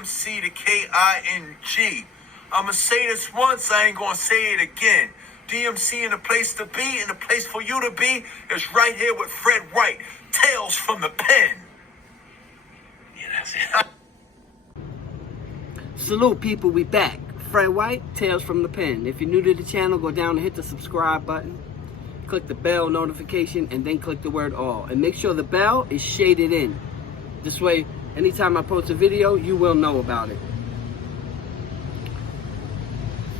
DMC to KING. I'ma say this once, I ain't gonna say it again. DMC in the place to be, and the place for you to be is right here with Fred White. Tales from the pen. Yeah, that's it. Salute, people, we back. Fred White, Tales from the Pen. If you're new to the channel, go down and hit the subscribe button. Click the bell notification and then click the word all. And make sure the bell is shaded in. This way, anytime I post a video, you will know about it.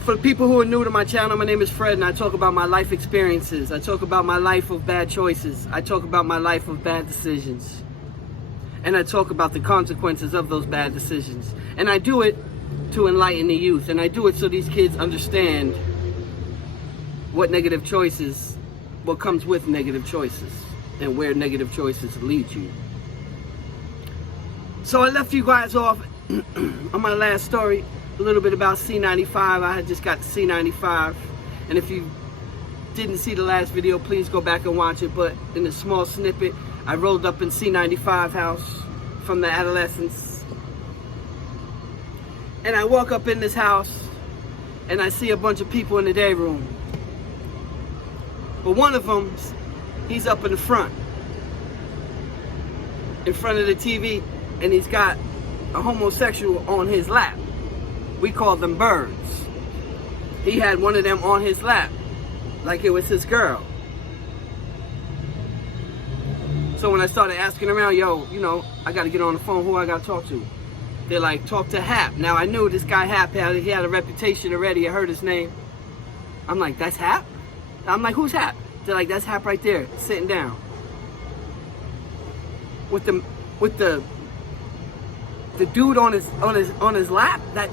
For the people who are new to my channel, my name is Fred and I talk about my life experiences. I talk about my life of bad choices. I talk about my life of bad decisions. And I talk about the consequences of those bad decisions. And I do it to enlighten the youth. And I do it so these kids understand what negative choices, what comes with negative choices, and where negative choices lead you. So I left you guys off on my last story, a little bit about C-95. I had just got the C-95. And if you didn't see the last video, please go back and watch it. But in a small snippet, I rolled up in C-95 house from the adolescents. And I walk up in this house and I see a bunch of people in the day room. But one of them, he's up in the front of the TV, and he's got a homosexual on his lap. We call them birds. He had one of them on his lap, like it was his girl. So when I started asking around, yo, you know, I got to get on the phone, who I got to talk to? They're like, talk to Hap. Now I knew this guy Hap, he had a reputation already. I heard his name. I'm like, that's Hap? I'm like, who's Hap? They're like, that's Hap right there, sitting down. With the dude on his lap. That's.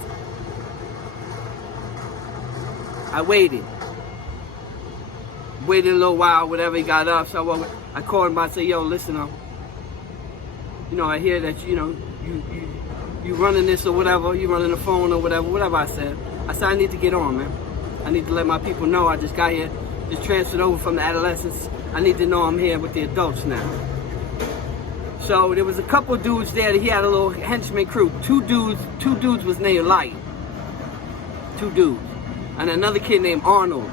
I waited a little while, whatever. He got up, so I called him. I said, yo, listen, you know, I hear that you running this or whatever, you running the phone or whatever I said. I said, I need to get on, man. I need to let my people know I just got here, just transferred over from the adolescents. I need to know I'm here with the adults now. So there was a couple dudes there that he had a little henchman crew. Two dudes was named Light. Two dudes. And another kid named Arnold.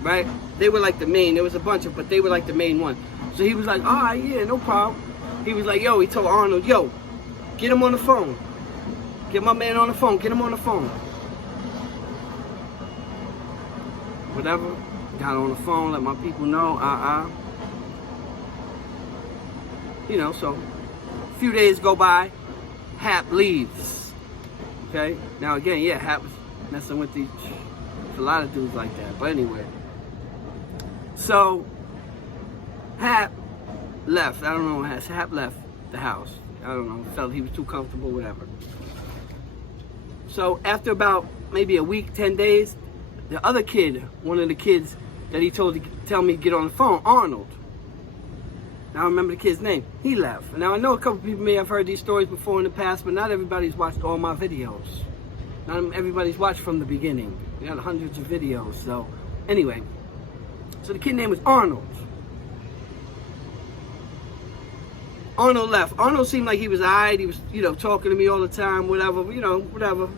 Right? They were like the main, there was a bunch of, but they were like the main one. So he was like, all right, yeah, no problem. He was like, yo, he told Arnold, yo, get him on the phone. Get my man on the phone, get him on the phone. Whatever, got on the phone, let my people know, You know, so a few days go by, Hap leaves. Okay, now again, yeah, Hap was messing with a lot of dudes like that. But anyway, so Hap left. I don't know, Hap left the house. I don't know, felt he was too comfortable, whatever. So after about maybe a week, 10 days, the other kid, one of the kids that he told to tell me to get on the phone, Arnold. Now I remember the kid's name. He left. Now I know a couple people may have heard these stories before in the past, but not everybody's watched all my videos. Not everybody's watched from the beginning. We got hundreds of videos. So anyway, so the kid's name was Arnold. Arnold left. Arnold seemed like he was alright. He was, you know, talking to me all the time, whatever, you know, whatever.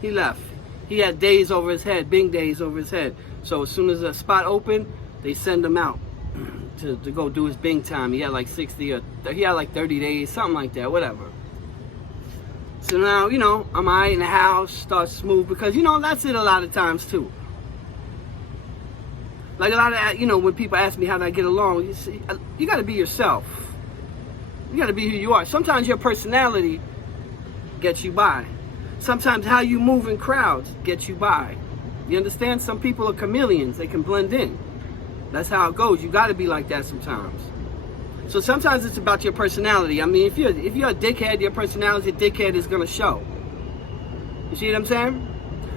He left. He had days over his head, Bing days over his head. So as soon as a spot opened, they send him out to go do his Bing time. He had like 60 or he had like 30 days, something like that, whatever. So now, you know, I'm alright in the house, start smooth, because, you know, that's it a lot of times too. Like a lot of, you know, when people ask me how do I get along, you see, you got to be yourself. You got to be who you are. Sometimes your personality gets you by. Sometimes how you move in crowds gets you by. You understand? Some people are chameleons. They can blend in. That's how it goes. You got to be like that sometimes. So sometimes it's about your personality. I mean, if you're a dickhead, your personality, dickhead is going to show. You see what I'm saying?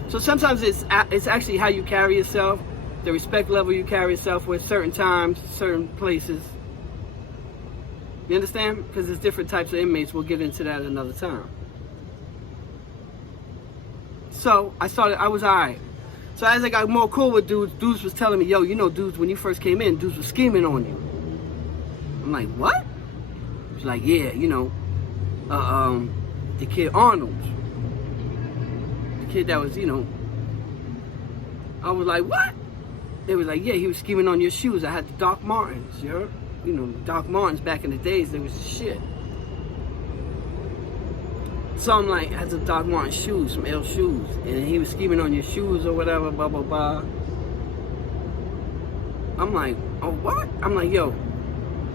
So sometimes it's actually how you carry yourself, the respect level you carry yourself with, certain times, certain places. You understand? Because there's different types of inmates. We'll get into that another time. So I was alright. So as I got more cool with dudes was telling me, yo, you know, dudes, when you first came in, dudes were scheming on you. I'm like, what? It's like, yeah, the kid Arnold. The kid that was, I was like, what? They was like, yeah, he was scheming on your shoes. I had the Doc Martens, Doc Martens back in the days, they was the shit. So I'm like, I had the Doc Martens shoes, some L shoes. And he was scheming on your shoes or whatever, blah, blah, blah. I'm like, oh, what? I'm like, yo.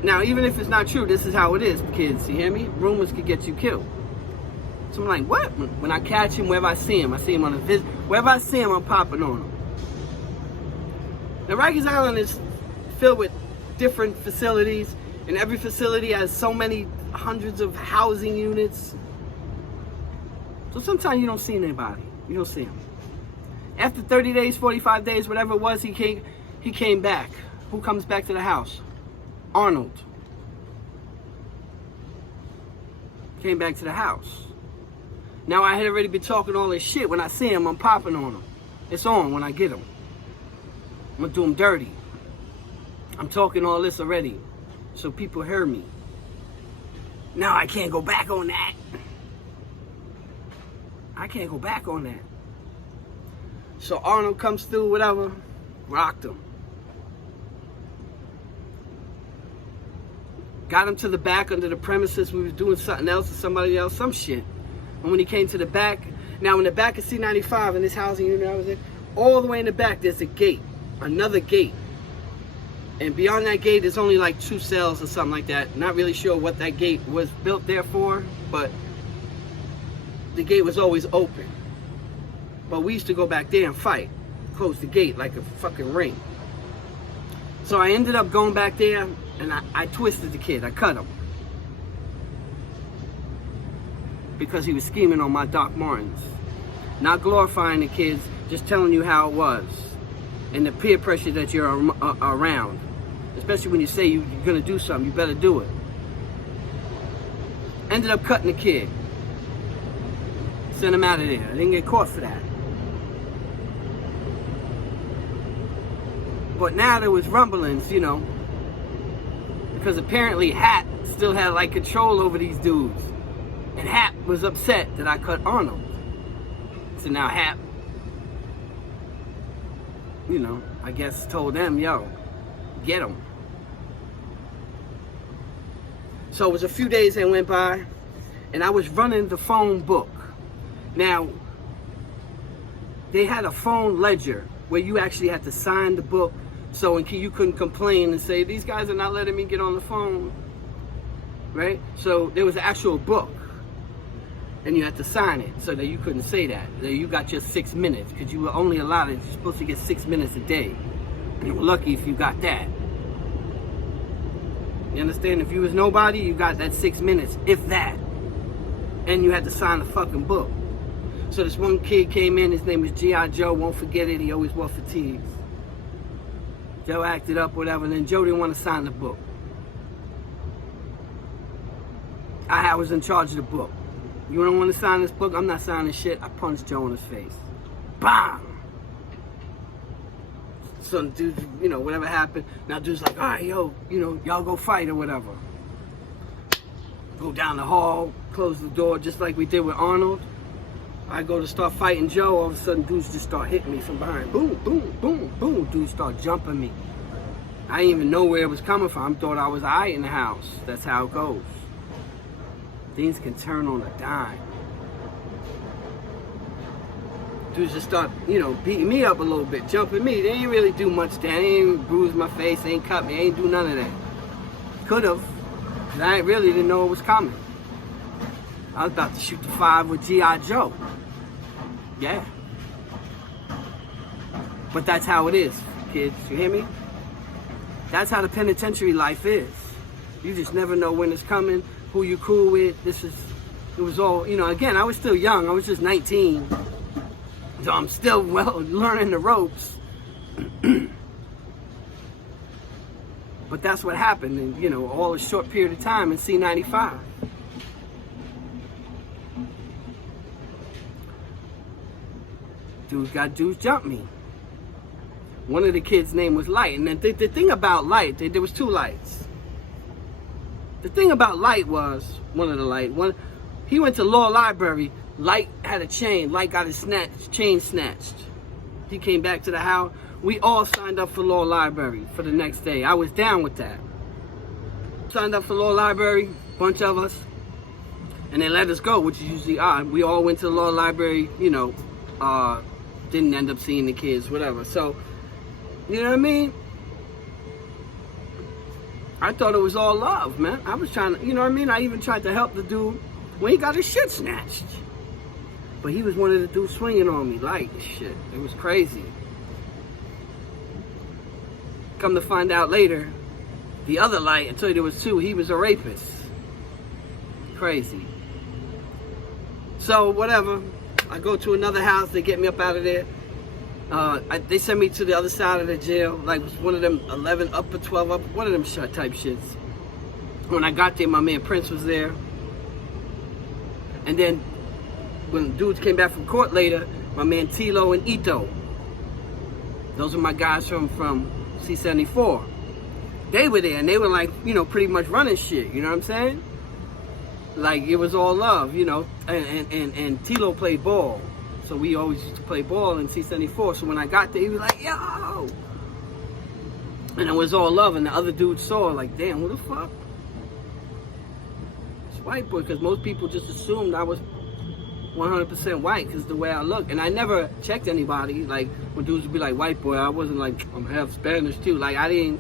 Now, even if it's not true, this is how it is, kids. You hear me? Rumors could get you killed. So I'm like, what? When I catch him, wherever I see him on a visit. Wherever I see him, I'm popping on him. Now, Rikers Island is filled with different facilities, and every facility has so many hundreds of housing units. So sometimes you don't see anybody. You don't see him. After 30 days, 45 days, whatever it was, he came back. Who comes back to the house? Arnold. Came back to the house. Now, I had already been talking all this shit. When I see him, I'm popping on him. It's on when I get him. I'm gonna do him dirty. I'm talking all this already, so people hear me. Now I can't go back on that. I can't go back on that. So Arnold comes through, whatever, rocked him. Got him to the back under the premises. We was doing something else or somebody else, some shit. And when he came to the back, now in the back of C-95 in this housing unit I was in, all the way in the back there's a gate, another gate. And beyond that gate there's only like 2 cells or something like that. Not really sure what that gate was built there for, but the gate was always open. But we used to go back there and fight, close the gate like a fucking ring. So I ended up going back there and I twisted the kid, I cut him. Because he was scheming on my Doc Martens. Not glorifying the kids, just telling you how it was. And the peer pressure that you're around. Especially when you say you're gonna do something, you better do it. Ended up cutting the kid. Sent him out of there. I didn't get caught for that. But now there was rumblings, because apparently Hat still had like control over these dudes. And Hat was upset that I cut Arnold. So now Hat, I guess told them, yo, get him. So it was a few days that went by, and I was running the phone book. Now, they had a phone ledger where you actually had to sign the book, so you couldn't complain and say, these guys are not letting me get on the phone, right? So there was an actual book, and you had to sign it so that you couldn't say that you got just 6 minutes, because you were only allowed, you're supposed to get 6 minutes a day. And you were lucky if you got that. You understand? If you was nobody, you got that 6 minutes, if that. And you had to sign the fucking book. So this one kid came in, his name was G.I. Joe, won't forget it, he always wore fatigues. Joe acted up, whatever, and then Joe didn't want to sign the book. I was in charge of the book. You don't want to sign this book? I'm not signing shit. I punched Joe in his face. Bam! So dude, whatever happened, now dude's like, all right, yo, y'all go fight or whatever. Go down the hall, close the door, just like we did with Arnold. I go to start fighting Joe, all of a sudden dudes just start hitting me from behind. Boom, boom, boom, boom. Dudes start jumping me. I didn't even know where it was coming from. I thought I was alright in the house. That's how it goes. Things can turn on a dime. Dudes just start, beating me up a little bit, jumping me. They ain't really do much. They ain't bruise my face, they ain't cut me, they ain't do none of that. Could have, because I really didn't know it was coming. I was about to shoot the 5 with G.I. Joe. Yeah. But that's how it is, kids. You hear me? That's how the penitentiary life is. You just never know when it's coming, who you cool with. It was all, again, I was still young. I was just 19. So I'm still learning the ropes. But that's what happened in, all a short period of time in C-95. Dudes jumped me. One of the kids' name was Light. And the thing about Light, there was 2 lights. The thing about Light was, he went to law library. Light had a chain. Light got his chain snatched. He came back to the house. We all signed up for law library for the next day. I was down with that. Signed up for law library, bunch of us, and they let us go, which is usually odd. We all went to the law library, you know, didn't end up seeing the kids, whatever. So, you know what I mean? I thought it was all love, man. I was trying to, you know what I mean? I even tried to help the dude when he got his shit snatched. But he was one of the dudes swinging on me, like shit. It was crazy. Come to find out later, the other Light, I told you there was two, he was a rapist. Crazy. So, whatever. I go to another house, they get me up out of there. They sent me to the other side of the jail, like one of them 11 up or 12 up, one of them type shits. When I got there, my man Prince was there. And then, when dudes came back from court later, my man Tilo and Ito, those are my guys from C-94. They were there, and they were like, you know, pretty much running shit, you know what I'm saying? Like, it was all love, you know, and Tilo played ball. So we always used to play ball in C-74. So when I got there, he was like, yo! And it was all love, and the other dude saw, like, damn, who the fuck? It's white boy, because most people just assumed I was 100% white, because the way I look. And I never checked anybody, like, when dudes would be like, white boy, I wasn't like, I'm half Spanish too. Like, I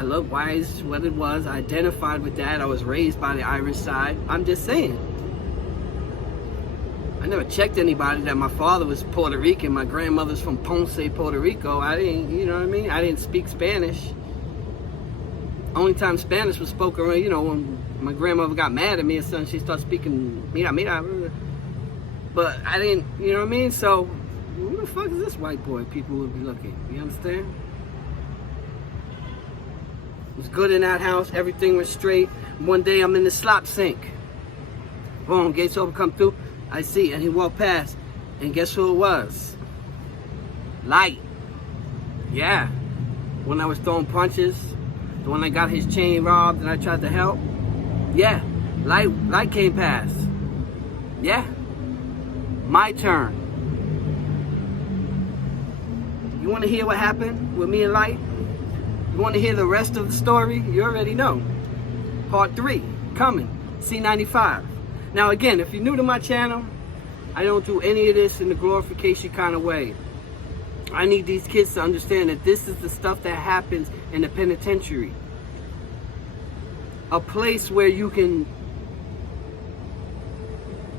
look white is what it was. I identified with that. I was raised by the Irish side. I'm just saying. I never checked anybody that my father was Puerto Rican, my grandmother's from Ponce, Puerto Rico. I didn't, you know what I mean? I didn't speak Spanish. Only time Spanish was spoken, you know, when my grandmother got mad at me or something, she started speaking, mira. But I didn't, you know what I mean? So, who the fuck is this white boy? People would be looking. You understand? It was good in that house. Everything was straight. One day I'm in the slop sink. Boom, gates open, come through. I see, and he walked past, and guess who it was? Light. Yeah. When I was throwing punches, the one that got his chain robbed and I tried to help. Yeah. Light came past. Yeah. My turn. You want to hear what happened with me and Light? You want to hear the rest of the story? You already know. Part 3, coming. C-95. Now again, if you're new to my channel, I don't do any of this in the glorification kind of way. I need these kids to understand that this is the stuff that happens in the penitentiary. A place where you can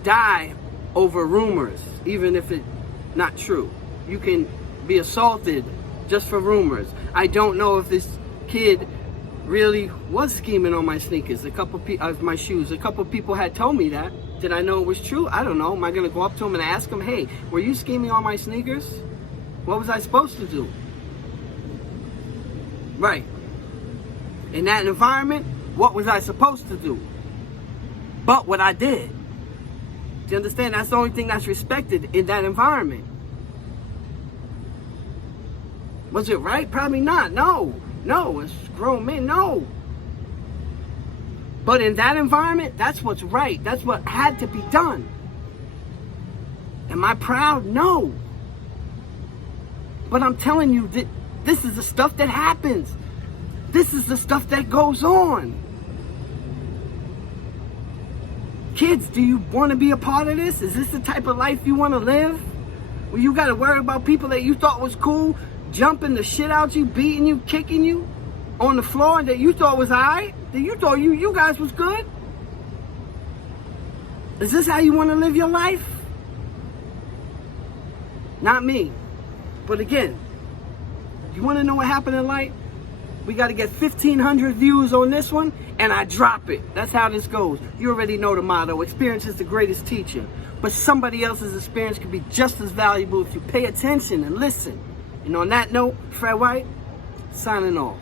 die over rumors, even if it's not true. You can be assaulted just for rumors. I don't know if this kid really was scheming on my sneakers, my shoes. A couple people had told me that. Did I know it was true? I don't know. Am I going to go up to him and ask him, hey, were you scheming on my sneakers? What was I supposed to do? Right. In that environment, what was I supposed to do? But what I did. Do you understand? That's the only thing that's respected in that environment. Was it right? Probably not. No, it's grown men. No. But in that environment, that's what's right. That's what had to be done. Am I proud? No. But I'm telling you that this is the stuff that happens. This is the stuff that goes on. Kids, do you want to be a part of this? Is this the type of life you want to live? Where you got to worry about people that you thought was cool jumping the shit out you, beating you, kicking you on the floor that you thought was alright? That you thought you guys was good? Is this how you want to live your life? Not me. But again, you want to know what happened in life? We got to get 1,500 views on this one, and I drop it. That's how this goes. You already know the motto, experience is the greatest teacher. But somebody else's experience could be just as valuable if you pay attention and listen. And on that note, Fred White, signing off.